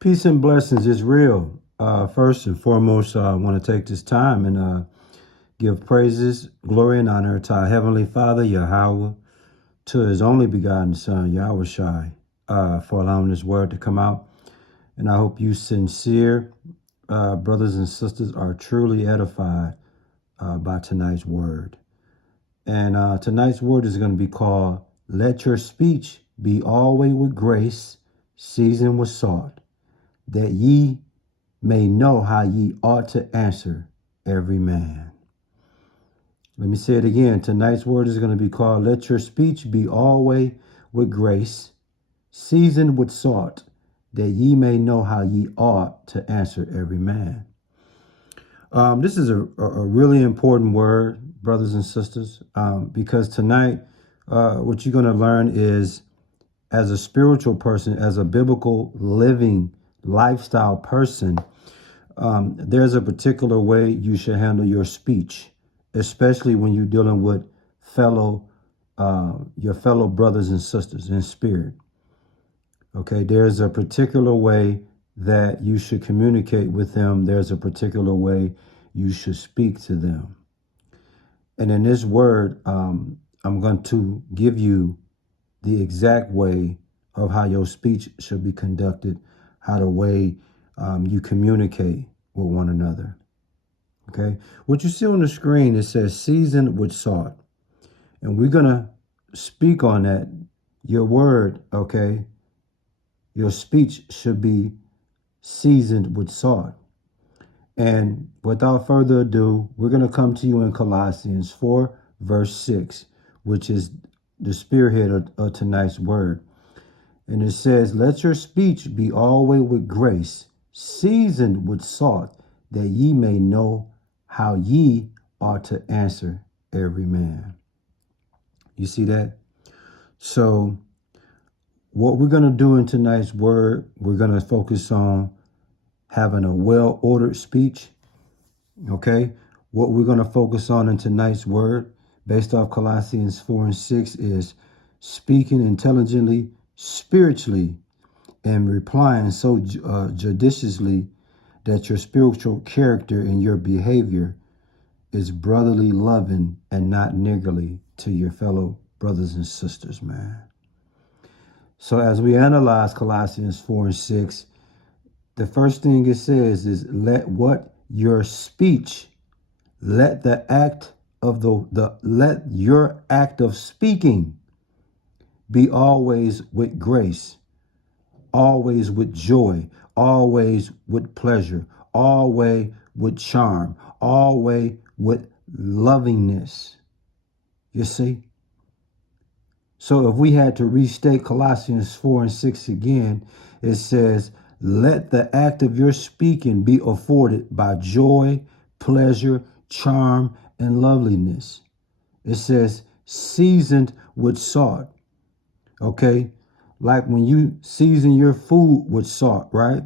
Peace and blessings is real. First and foremost, I want to take this time and give praises, glory, and honor to our Heavenly Father, Yahweh, to His only begotten Son, Yahweh Shai, for allowing this word to come out. And I hope you sincere brothers and sisters are truly edified by tonight's word. And tonight's word is going to be called, Let Your Speech Be Always with Grace, Seasoned with Salt, that ye may know how ye ought to answer every man. Let me say it again. Tonight's word is going to be called, Let your speech be always with grace, seasoned with salt, that ye may know how ye ought to answer every man. This is a really important word, brothers and sisters, because tonight what you're going to learn is, as a spiritual person, as a biblical living lifestyle person, there's a particular way you should handle your speech, especially when you're dealing with your fellow brothers and sisters in spirit. Okay, there's a particular way that you should communicate with them. There's a particular way you should speak to them. And in this word, I'm going to give you the exact way of how your speech should be conducted, how the way you communicate with one another. Okay, what you see on the screen, it says seasoned with salt, and we're gonna speak on that. Your word, okay, your speech should be seasoned with salt. And without further ado, we're gonna come to you in Colossians 4 verse 6, which is the spearhead of tonight's word. And it says, let your speech be always with grace, seasoned with salt, that ye may know how ye ought to answer every man. You see that? So what we're going to do in tonight's word, we're going to focus on having a well-ordered speech. Okay? What we're going to focus on in tonight's word, based off Colossians 4 and 6, is speaking intelligently, spiritually, and replying so judiciously that your spiritual character and your behavior is brotherly loving and not niggardly to your fellow brothers and sisters, man. So as we analyze Colossians 4 and 6, the first thing it says is, let what your speech, let the act of let your act of speaking be always with grace, always with joy, always with pleasure, always with charm, always with lovingness. You see? So if we had to restate Colossians 4 and 6 again, it says, let the act of your speaking be afforded by joy, pleasure, charm, and loveliness. It says, seasoned with salt. Okay? Like when you season your food with salt, right?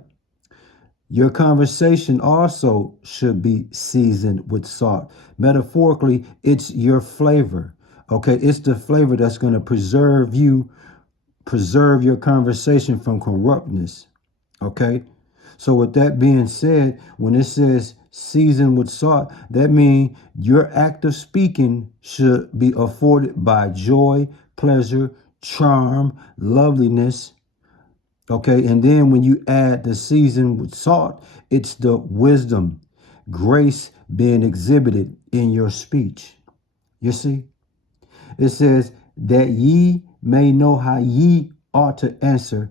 Your conversation also should be seasoned with salt. Metaphorically, it's your flavor. Okay, it's the flavor that's going to preserve your conversation from corruptness. Okay, so with that being said, when it says seasoned with salt, that means your act of speaking should be afforded by joy, pleasure, charm, loveliness. Okay, and then when you add the season with salt, it's the wisdom, grace being exhibited in your speech. You see? It says that ye may know how ye ought to answer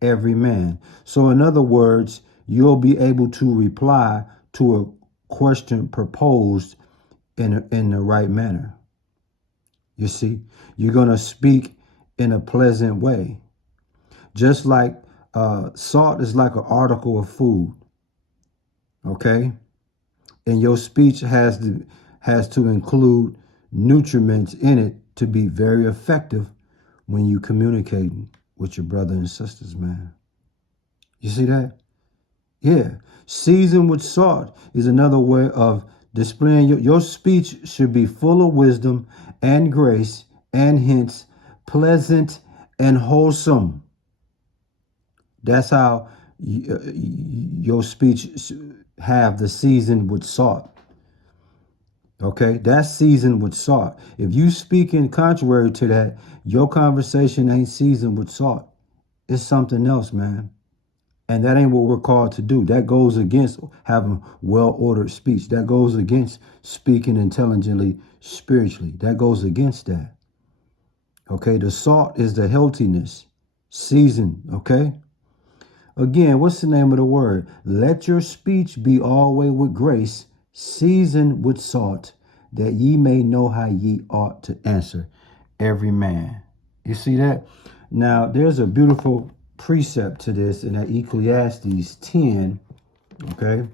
every man. So in other words, you'll be able to reply to a question proposed in the right manner. You see? You're going to speak in a pleasant way. Just like salt is like an article of food, okay? And your speech has to include nutriments in it to be very effective when you communicating with your brothers and sisters, man. You see that? Yeah. Seasoned with salt is another way of displaying your speech should be full of wisdom and grace and hence pleasant and wholesome. That's how your speech have the season with salt. Okay, that's seasoned with salt. If you speaking contrary to that, your conversation ain't seasoned with salt. It's something else, man. And that ain't what we're called to do. That goes against having well-ordered speech. That goes against speaking intelligently, spiritually. That goes against that. Okay, the salt is the healthiness. Season, okay? Again, what's the name of the word? Let your speech be always with grace, seasoned with salt, that ye may know how ye ought to answer every man. You see that? Now, there's a beautiful precept to this in that Ecclesiastes 10, okay,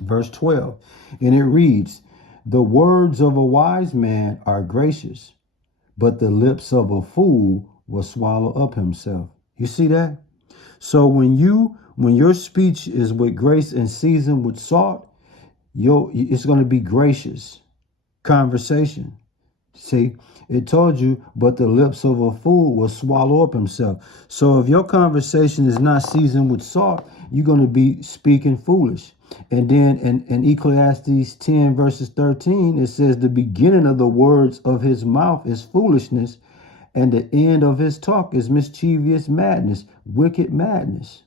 verse 12. And it reads, the words of a wise man are gracious, but the lips of a fool will swallow up himself. You see that? So when your speech is with grace and seasoned with salt, it's going to be gracious conversation. See, it told you, but the lips of a fool will swallow up himself. So if your conversation is not seasoned with salt, you're going to be speaking foolish. And then in Ecclesiastes 10 verses 13, it says the beginning of the words of his mouth is foolishness, and the end of his talk is mischievous madness, wicked madness.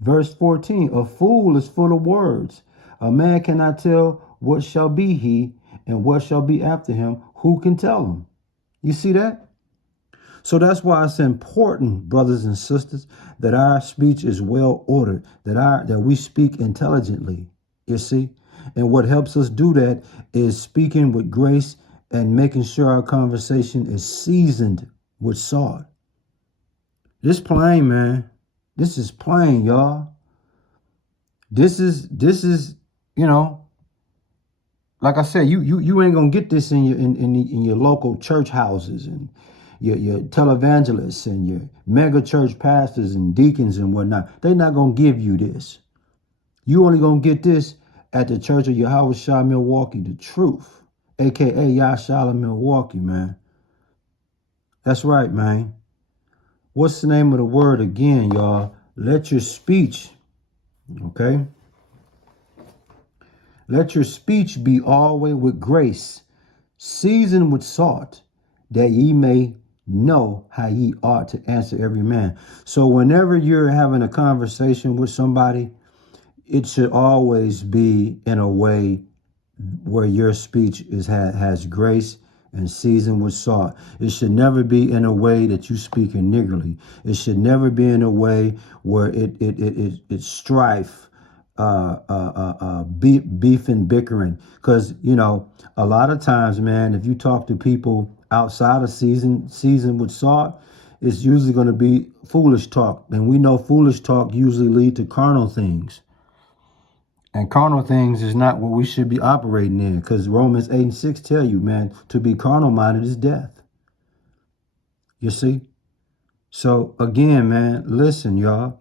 Verse 14, a fool is full of words. A man cannot tell what shall be he and what shall be after him. Who can tell him? You see that? So that's why it's important, brothers and sisters, that our speech is well ordered, that we speak intelligently. You see? And what helps us do that is speaking with grace and making sure our conversation is seasoned with salt. This plain, man. This is plain, y'all. This is, like I said, you ain't gonna get this in your local church houses and your televangelists and your mega church pastors and deacons and whatnot. They're not gonna give you this. You only gonna get this at the Church of Yahweh Shah Milwaukee, the truth, aka Yahshala Milwaukee, man. That's right, man. What's the name of the word again, y'all? Let your speech, okay? Let your speech be always with grace, seasoned with salt, that ye may know how ye ought to answer every man. So whenever you're having a conversation with somebody, it should always be in a way where your speech has grace and seasoned with salt. It should never be in a way that you speak niggardly. It should never be in a way where it's strife, beef and bickering. Because a lot of times, man, if you talk to people outside of seasoned with salt, it's usually going to be foolish talk, and we know foolish talk usually lead to carnal things. And carnal things is not what we should be operating in, because Romans 8 and 6 tell you, man, to be carnal minded is death. You see? So again, man, listen, y'all.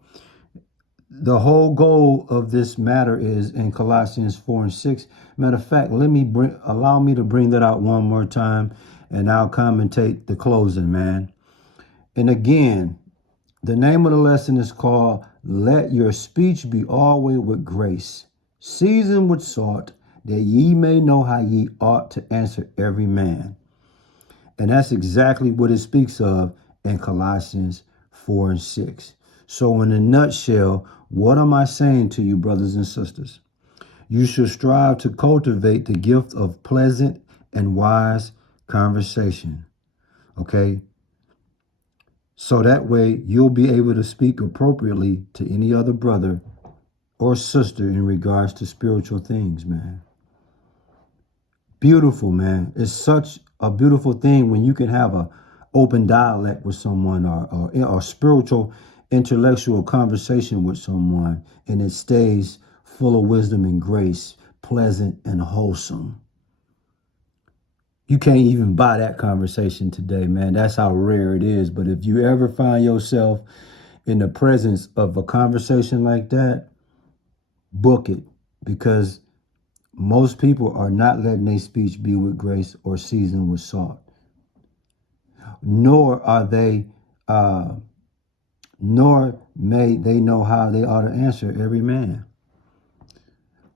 The whole goal of this matter is in Colossians 4 and 6. Matter of fact, allow me to bring that out one more time, and I'll commentate the closing, man. And again, the name of the lesson is called Let Your Speech Be Always with Grace, seasoned with salt, that ye may know how ye ought to answer every man. And that's exactly what it speaks of in Colossians 4 and 6. So in a nutshell, what am I saying to you, brothers and sisters? You should strive to cultivate the gift of pleasant and wise conversation. Okay? So that way you'll be able to speak appropriately to any other brother or sister in regards to spiritual things, man. Beautiful, man. It's such a beautiful thing when you can have a open dialect with someone or spiritual intellectual conversation with someone, and it stays full of wisdom and grace, pleasant and wholesome. You can't even buy that conversation today, man. That's how rare it is. But if you ever find yourself in the presence of a conversation like that, book it, because most people are not letting their speech be with grace or seasoned with salt. Nor are they nor may they know how they ought to answer every man.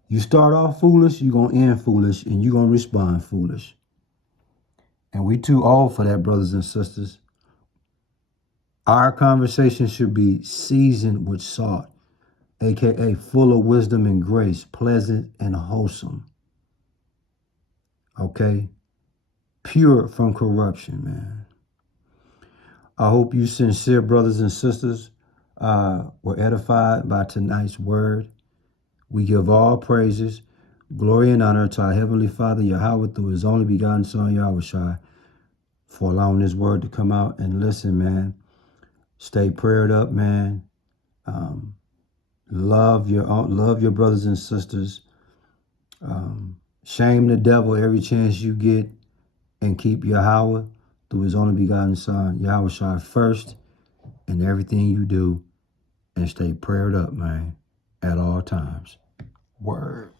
You start off foolish, you're going to end foolish, and you're going to respond foolish. And we too old for that, brothers and sisters. Our conversation should be seasoned with salt, aka full of wisdom and grace, pleasant and wholesome. Okay? Pure from corruption, man. I hope you sincere brothers and sisters were edified by tonight's word. We give all praises, glory, and honor to our Heavenly Father, Yahweh, through His only begotten Son, Yahushua, for allowing this word to come out. And listen, man, stay prayed up, man. Love your brothers and sisters. Shame the devil every chance you get, and keep Yahweh through His only begotten Son, Yahushua, first in everything you do, and stay prayed up, man, at all times. Word.